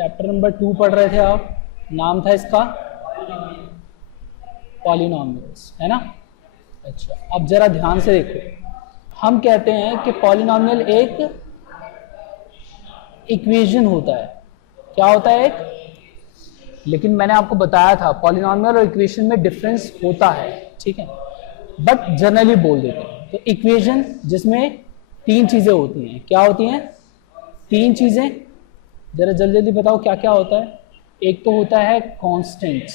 Chapter number 2 पढ़ रहे थे आप, नाम था इसका पॉलिनॉमियल्स, है ना। अच्छा, अब जरा ध्यान से देखो, हम कहते हैं कि पॉलिनॉमियल एक इक्वेशन होता है। क्या होता है? एक। लेकिन मैंने आपको बताया था पॉलिनॉमियल और इक्वेशन में डिफरेंस होता है, ठीक है, बट जनरली बोल देते हैं। तो इक्वेशन जिसमें तीन चीजें होती हैं, क्या होती हैं? तीन चीजें। जरा जल्दी जल्दी बताओ क्या क्या होता है। एक तो होता है कांस्टेंट्स,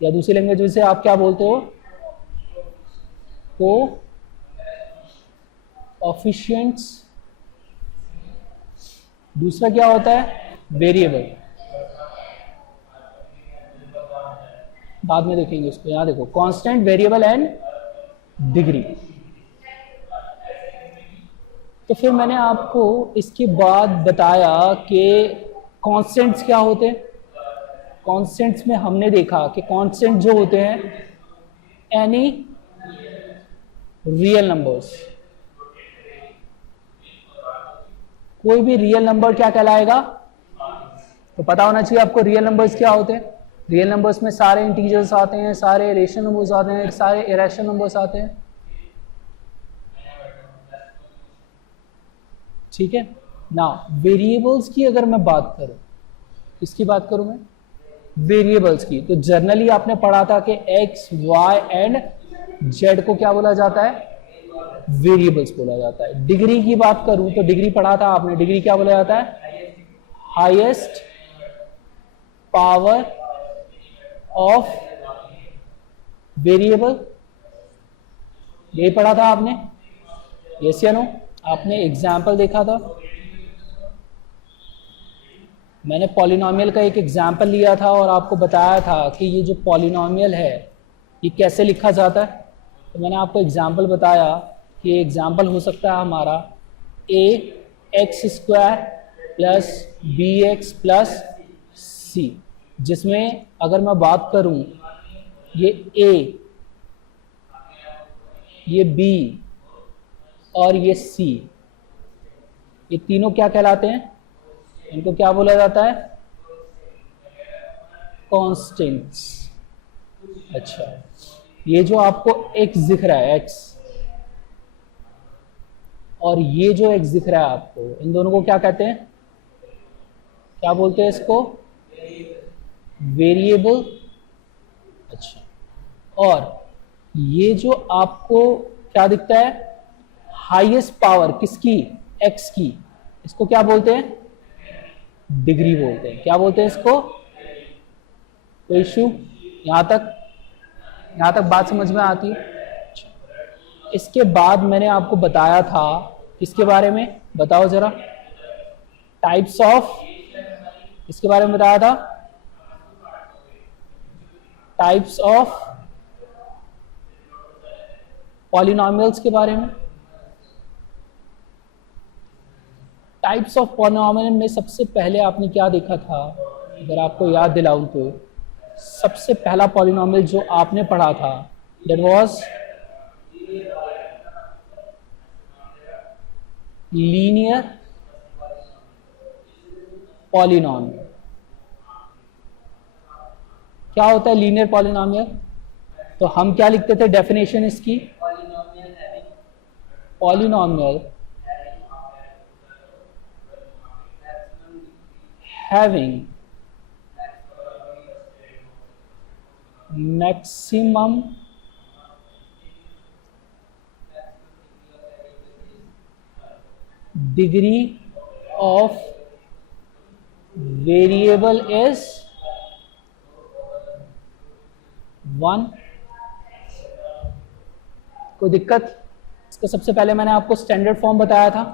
या दूसरी लैंग्वेज में से आप क्या बोलते हो? कोएफिशिएंट्स। दूसरा क्या होता है? वेरिएबल। बाद में देखेंगे उसको, यहां देखो, कांस्टेंट, वेरिएबल एंड डिग्री। तो फिर मैंने आपको इसके बाद बताया कि कांस्टेंट्स क्या होते हैं। कांस्टेंट्स में हमने देखा कि कांस्टेंट जो होते हैं एनी रियल नंबर्स, कोई भी रियल नंबर क्या कहलाएगा? तो पता होना चाहिए आपको रियल नंबर्स क्या होते हैं। रियल नंबर्स में सारे इंटीजर्स आते हैं, सारे रेशनल नंबर्स आते हैं, सारे इरेशनल नंबर्स आते हैं, ठीक है ना। वेरिएबल्स की अगर मैं बात करूं, किसकी बात करूं मैं? वेरिएबल्स की। तो जनरली आपने पढ़ा था कि एक्स, वाई एंड जेड को क्या बोला जाता है? वेरिएबल्स बोला जाता है। डिग्री की बात करूं तो डिग्री पढ़ा था आपने, डिग्री क्या बोला जाता है? Highest power of variable. यही पढ़ा था आपने, यस या नो? आपने एग्जाम्पल देखा था, मैंने पॉलिनॉमियल का एक एग्जाम्पल लिया था और आपको बताया था कि ये जो पॉलिनॉमियल है ये कैसे लिखा जाता है। तो मैंने आपको एग्जाम्पल बताया कि एग्जाम्पल हो सकता है हमारा a x square plus b x plus c, जिसमें अगर मैं बात करूं ये ए, ये बी और ये सी, ये तीनों क्या कहलाते हैं? इनको क्या बोला जाता है? कांस्टेंट्स। अच्छा, ये जो आपको x दिख रहा है, x, और ये जो x दिख रहा है आपको, इन दोनों को क्या कहते हैं? क्या बोलते हैं इसको? वेरिएबल। अच्छा, और ये जो आपको क्या दिखता है? हाईएस्ट पावर किसकी? x की। इसको क्या बोलते हैं? डिग्री बोलते हैं। क्या बोलते हैं इसको? कोई इश्यू यहां तक बात समझ में आती है? इसके बाद मैंने आपको बताया था किसके बारे में? बताओ जरा। टाइप्स ऑफ, इसके बारे में बताया था, टाइप्स ऑफ पॉलिनॉमियल्स के बारे में। टाइप्स ऑफ पॉलिनॉमियल में सबसे पहले आपने क्या देखा था? अगर आपको याद दिलाऊं तो सबसे पहला पॉलिनॉमियल जो आपने पढ़ा था दैट वाज लीनियर पॉलिनॉमियल। क्या होता है लीनियर पॉलिनॉमियल? तो हम क्या लिखते थे डेफिनेशन इसकी? Polynomial having maximum degree of variable is 1। कोई दिक्कत? इसका सबसे पहले मैंने आपको स्टैंडर्ड फॉर्म बताया था,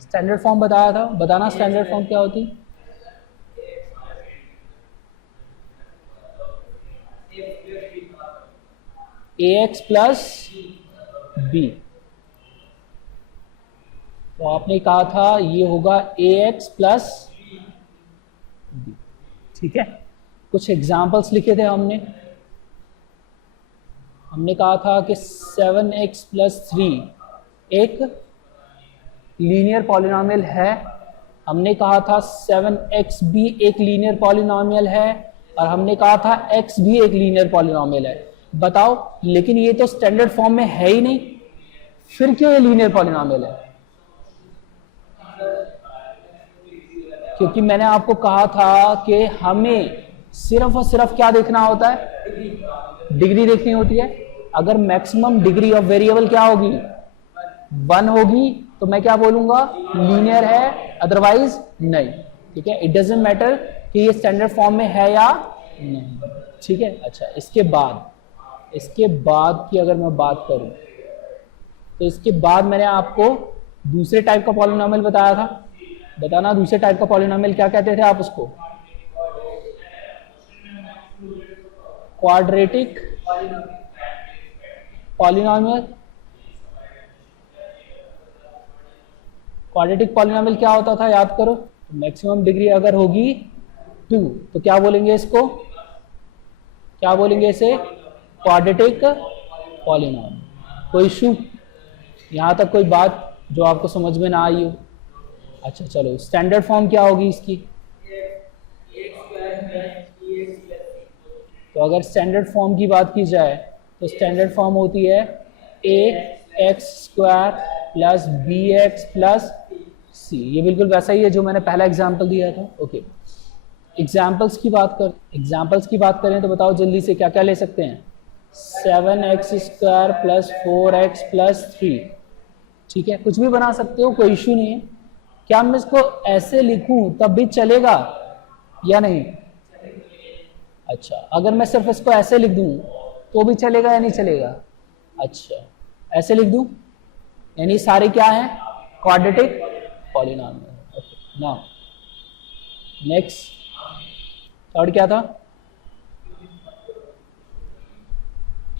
स्टैंडर्ड फॉर्म बताया था, बताना स्टैंडर्ड फॉर्म क्या होती? ax plus B. तो आपने कहा था ये होगा ax प्लस बी, ठीक है। कुछ एग्जाम्पल्स लिखे थे हमने कहा था कि 7x प्लस 3 एक लीनियर पॉलिनॉमियल है, हमने कहा था 7x भी एक लीनियर पॉलिनोमियल है और हमने कहा था x भी एक लीनियर पॉलिनोमियल है। बताओ, लेकिन ये तो स्टैंडर्ड फॉर्म में है ही नहीं, फिर क्यों ये लीनियर पॉलिनोमियल है? क्योंकि मैंने आपको कहा था कि हमें सिर्फ और सिर्फ क्या देखना होता है, डिग्री देखनी होती है। अगर मैक्सिमम डिग्री ऑफ वेरिएबल क्या होगी, 1 होगी, तो मैं क्या बोलूंगा, लीनियर है, अदरवाइज नहीं। ठीक है, इट डजंट मैटर कि ये स्टैंडर्ड फॉर्म में है या नहीं। ठीक है, अच्छा, इसके बाद की अगर मैं बात करूं तो इसके बाद मैंने आपको दूसरे टाइप का पॉलिनोमियल बताया था। बताना, दूसरे टाइप का पॉलिनोमियल क्या कहते थे आप उसको? Quadratic polynomial. क्वाड्रेटिक पॉलिनोमियल क्या होता था, याद करो। मैक्सिमम डिग्री अगर होगी 2 तो क्या बोलेंगे इसको, क्या बोलेंगे इसे? Quadratic polynomial. कोई इशू यहां तक, कोई बात जो आपको समझ में ना आई हो? अच्छा चलो, स्टैंडर्ड फॉर्म क्या होगी इसकी? तो अगर स्टैंडर्ड फॉर्म की बात की जाए तो स्टैंडर्ड फॉर्म होती है ax² plus bx plus c। ये बिल्कुल वैसा ही है जो मैंने पहला एग्जाम्पल दिया था। ओके, एग्जाम्पल्स की बात करें तो बताओ जल्दी से, क्या क्या ले सकते हैं? 7x² plus 4x plus 3। ठीक है, कुछ भी बना सकते हो, कोई इशू नहीं है। क्या मैं इसको ऐसे लिखूं तब भी चलेगा या नहीं? अच्छा, अगर मैं सिर्फ इसको ऐसे लिख दूं तो भी चलेगा या नहीं चलेगा? अच्छा, ऐसे लिख दूं, यानी सारे क्या हैं? Quadratic polynomial. Okay, now next, third क्या था?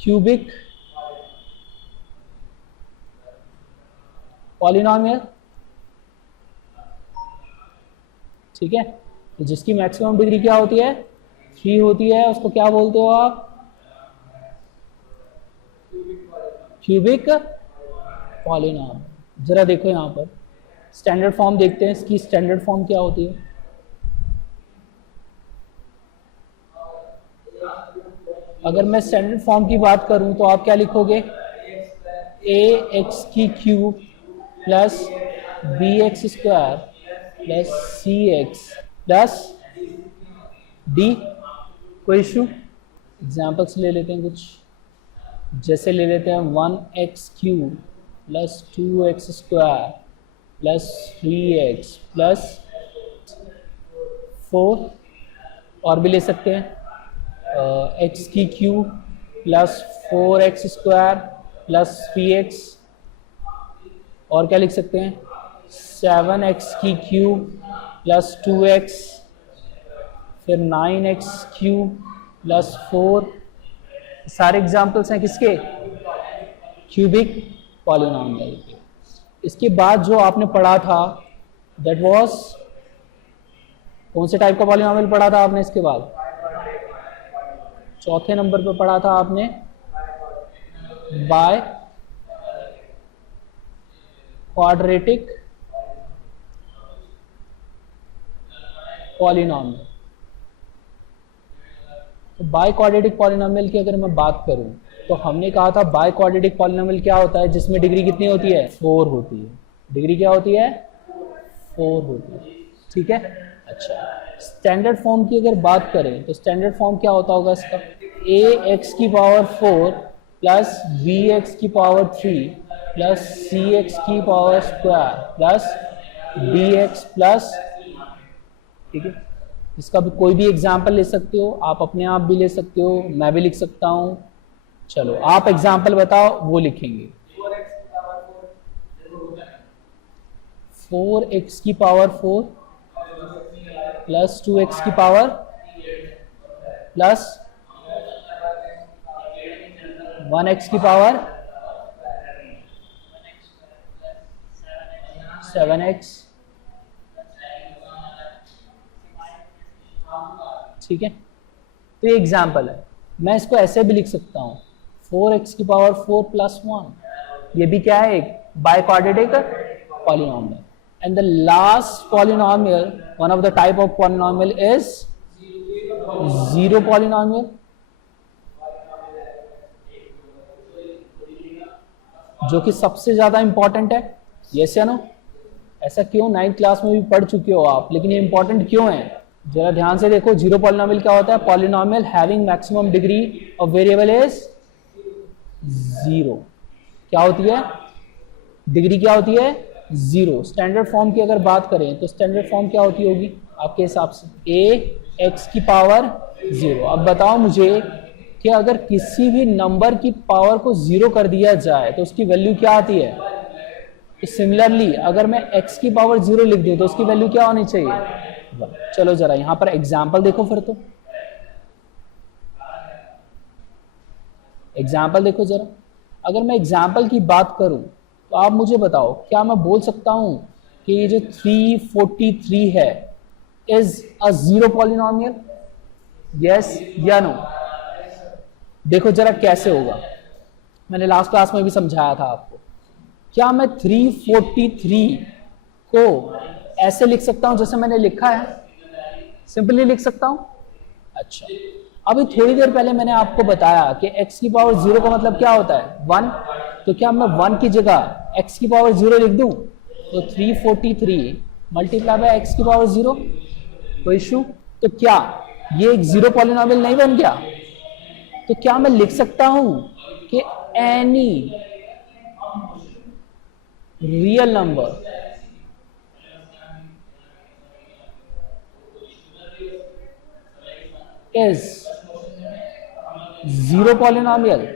Cubic polynomial. ठीक है, तो जिसकी मैक्सिमम डिग्री क्या होती है? 3 होती है, उसको क्या बोलते हो आप? Cubic polynomial. जरा देखो यहां पर स्टैंडर्ड फॉर्म देखते हैं, इसकी स्टैंडर्ड फॉर्म क्या होती है? अगर मैं स्टैंडर्ड फॉर्म की बात करूं तो आप क्या लिखोगे? ax³ plus bx² plus cx plus d। कोई इशू? एग्जाम्पल्स ले लेते हैं कुछ, जैसे ले लेते हैं 1x³ plus 2x² plus 3x plus 4। और भी ले सकते हैं x³ plus 4x² plus 3x। और क्या लिख सकते हैं? 7x³ प्लस 2x, फिर 9x³ प्लस 4। सारे एग्जाम्पल्स हैं किसके? क्यूबिक पॉलिनोमियल के। इसके बाद जो आपने पढ़ा था दैट वाज, कौन से टाइप का पॉलिनोमियल पढ़ा था आपने? इसके बाद चौथे नंबर पे पढ़ा था आपने बाय क्वाड्रेटिक पॉलिनोमियल। तो बाय क्वाड्रेटिक पॉलिनोमियल की अगर मैं बात करूं तो हमने कहा था बाय क्वाड्रेटिक पॉलिनोमियल क्या होता है? जिसमें डिग्री कितनी होती है? 4 होती है। डिग्री क्या होती है? 4 होती है। ठीक है, अच्छा, स्टैंडर्ड फॉर्म की अगर बात करें तो स्टैंडर्ड फॉर्म क्या होता होगा इसका? ax⁴ plus bx⁴ plus cx² plus dx plus. ठीक है, इसका भी कोई भी एग्जाम्पल ले सकते हो, आप अपने आप भी ले सकते हो, मैं भी लिख सकता हूं। चलो आप एग्जाम्पल बताओ, वो लिखेंगे। 4x⁴ plus 2x⁴ plus 1x⁴ 7x। ठीक है, तो ये एग्जाम्पल है। मैं इसको ऐसे भी लिख सकता हूं 4x⁴ प्लस 1। ये भी क्या है? एक by quadratic polynomial. and the last polynomial, one of the type of polynomial is zero polynomial, जो कि सबसे ज्यादा इंपॉर्टेंट है। यस या नो? ऐसा क्यों? 9th क्लास में भी पढ़ चुके हो आप, लेकिन ये इंपॉर्टेंट क्यों है? जरा ध्यान से देखो। जीरो पॉलिनोमियल क्या होता है? Polynomial having maximum degree of variable is zero. क्या होती है? डिग्री क्या होती है? जीरो। स्टैंडर्ड फॉर्म की अगर बात करें तो स्टैंडर्ड फॉर्म क्या होती होगी आपके हिसाब से? ए एक्स की पावर जीरो। अब बताओ मुझे कि अगर किसी भी नंबर की पावर को जीरो कर दिया जाए तो उसकी वैल्यू क्या आती है? तो सिमिलरली अगर मैं x की पावर जीरो लिख दूं तो उसकी वैल्यू क्या होनी चाहिए? चलो जरा यहां पर एग्जाम्पल देखो। फिर तो एग्जाम्पल देखो जरा। अगर मैं एग्जाम्पल की बात करूं तो आप मुझे बताओ, क्या मैं बोल सकता हूं कि ये जो 343 है is a zero polynomial? Yes या नो? देखो जरा कैसे होगा। मैंने लास्ट क्लास में भी समझाया था आपको। क्या मैं 343 को ऐसे लिख सकता हूं जैसे मैंने लिखा है? सिंपली लिख सकता हूं? अच्छा, अभी थोड़ी देर पहले मैंने आपको बताया कि x की पावर जीरो का मतलब क्या होता है? 1। तो क्या मैं 1 की जगह x की पावर जीरो लिख दूं तो 343 मल्टीप्लाई बाय x की पावर जीरो, कोई इशू? तो क्या ये एक जीरो पॉलिनोमियल नहीं बन गया? तो क्या मैं लिख सकता हूं कि any real number is zero polynomial?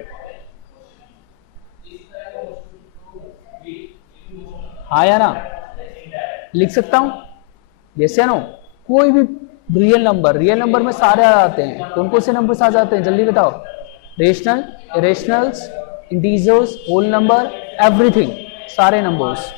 हाँ या ना? लिख सकता हूं? यस या नो? कोई भी रियल नंबर में सारे आ जाते हैं। कौन कौन से नंबर्स आ जाते हैं जल्दी बताओ? Rational, irrationals, integers, whole number, everything, सारे नंबर्स।